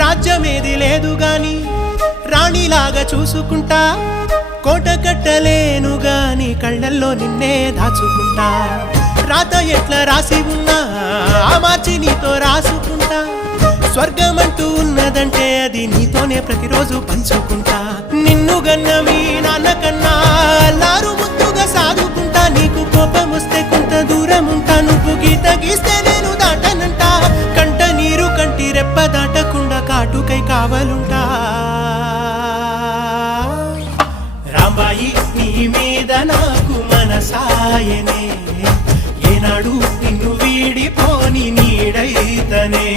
రాజ్యమేది లేదు గాని రాణిలాగా చూసుకుంటా, కోట కట్టలేను గాని కళ్ళల్లో నిన్నే దాచుకుంటా. రాత ఎట్లా రాసి ఉన్నా మార్చి నీతో రాసుకుంటా, స్వర్గమంటూ ఉన్నదంటే అది నీతోనే ప్రతిరోజు పంచుకుంటా. నిన్ను గన్న మీ నాన్న కన్నా లారు ముద్దుగా సాదుకుంటా, నీకు కోపం వస్తే కొంత దూరం ఉంటా, నువ్వు గీత గీస్తే నేను దాటనంట, కంట నీరు కంటి రెప్ప దాటకుండా కాటుకై కావలుంటా. రాంబాయి నీ మీద నాకు మనసాయనే, ఏనాడు నిన్ను వీడిపోని నీడైతనే.